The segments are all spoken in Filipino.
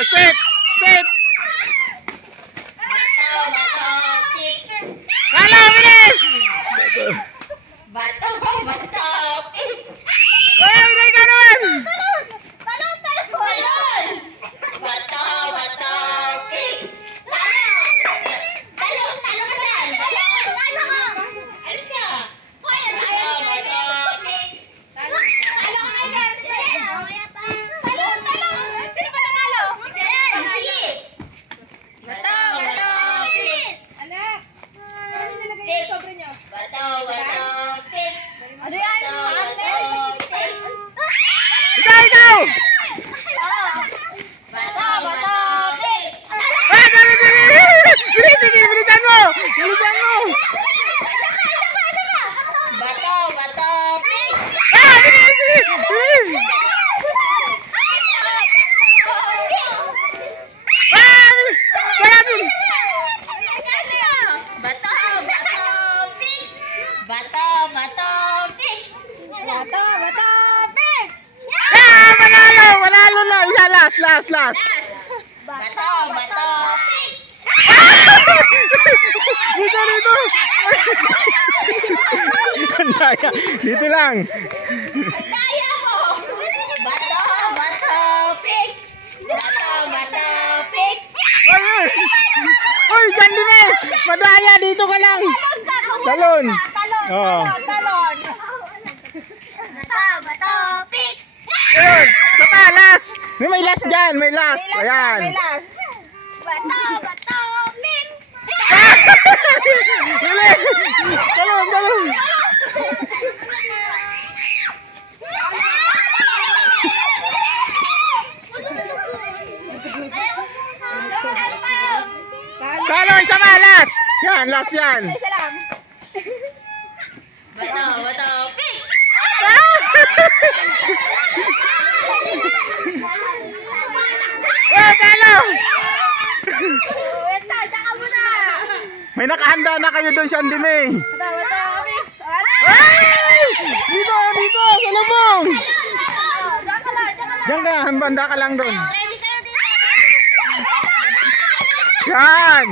Oh, step. Step. Halo, bilis. Bato, pigs. Ay, bilis ka naman. Talon. Bato, pigs. Talon ka dyan. Alis ka. Bato, pigs. Talon ka dyan. Talon. Sino ba nanalo? Sige. Bato, pigs. Pigs. Bato, pigs. Ano yan? Ikaw. Bato, pigs. Ah, dali. Bilisan mo. Bato, pigs. Ah, bilis. Ah, wala din. Bato, pigs. Bato, pigs. Ah, manalo na. Isa, last. Bato, pigs. Dito. Andaya, dito lang. Kaya mo. Bato, pigs. Bato, pigs. Uy, dyan din eh. Madaya, dito ka lang. Talon. Oo. Bato, pigs. Ayun, sama, last. May last dyan, may last. Ayan. Bato, pigs. Dali. Talon. Talon, sama, last. Yan, last yan. Bato, pigs. Oh, talo. Tsaka mo na. May nakahanda na kayo doon, Shandy May. Bato, pigs. Ay! Dito, sa lubong. Diyan ka, handa ka lang doon. Ready kayo dito. Yan.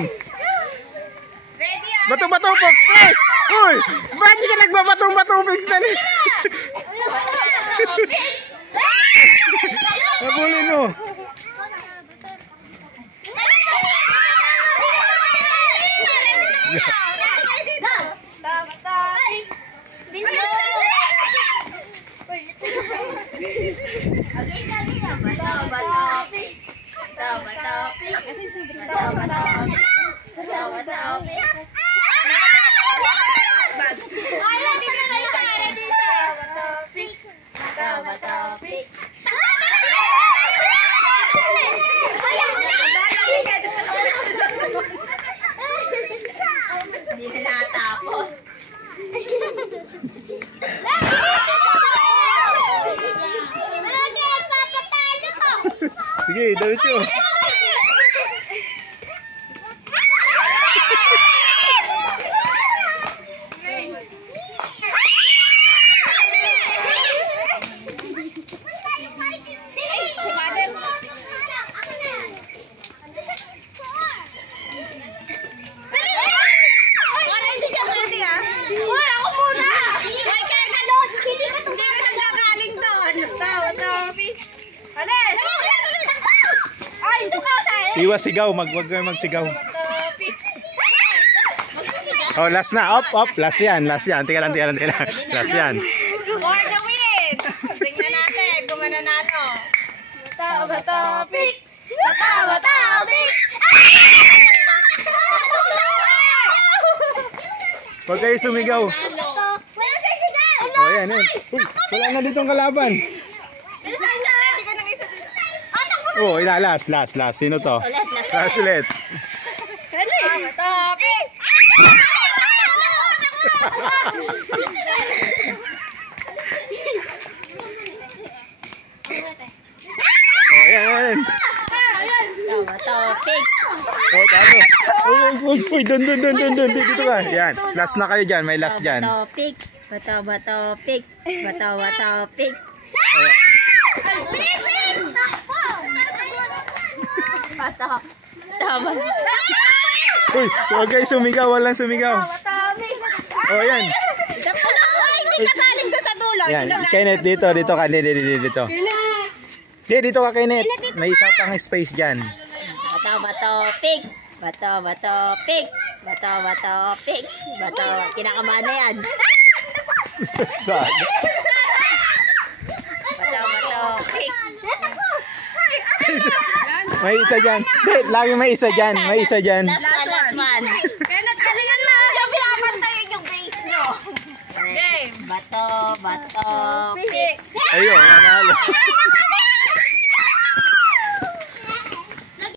Ready ah. Bato, Fix. Uy, ba't di ka nagbabatong-bato, Fix na ni? Nabulin mo. Hindi na natapos. Sige, diretso. Iwas sigaw, wag kayo magsigaw. Oh, last na. Up. Last yan. Tika lang. Last yan. For the win! Tingnan natin kung mananalo. Bato, pigs. Bato, pigs. Huwag kayo sumigaw. Wala sa sigaw. Oh, yan. Uy, wala na ditong kalaban. Ready ka ng isa dito. Oh, last. Sino to? Last ulit. Bato, pigs! Oh, yan. Bato, pigs! Oh, tago. Uy, dun. Dito ka. Yan. Last na kayo dyan. May last dyan. Bato, pigs! Bato, pigs! Bato, pigs! Oh, Bato. Bato. Uy, huwag kayo sumigaw. Walang sumigaw. Bato. Pigs. Oh, yan. Ay, hindi ka galing doon sa dulo. Yan. Kenneth, dito ka. Dito. Dito ka, Kenneth. May isa pang space dyan. Bato. Pigs. Bato. Pigs. Bato. Pigs. Bato. Kinakabahan na yan. Bato. Pigs. May isa dyan. Lagi may isa dyan. Last one. Kenneth, galingan mo. Yung pinapantayin yung base nyo. Game. Bato. Pigs. Ayun, nanalo.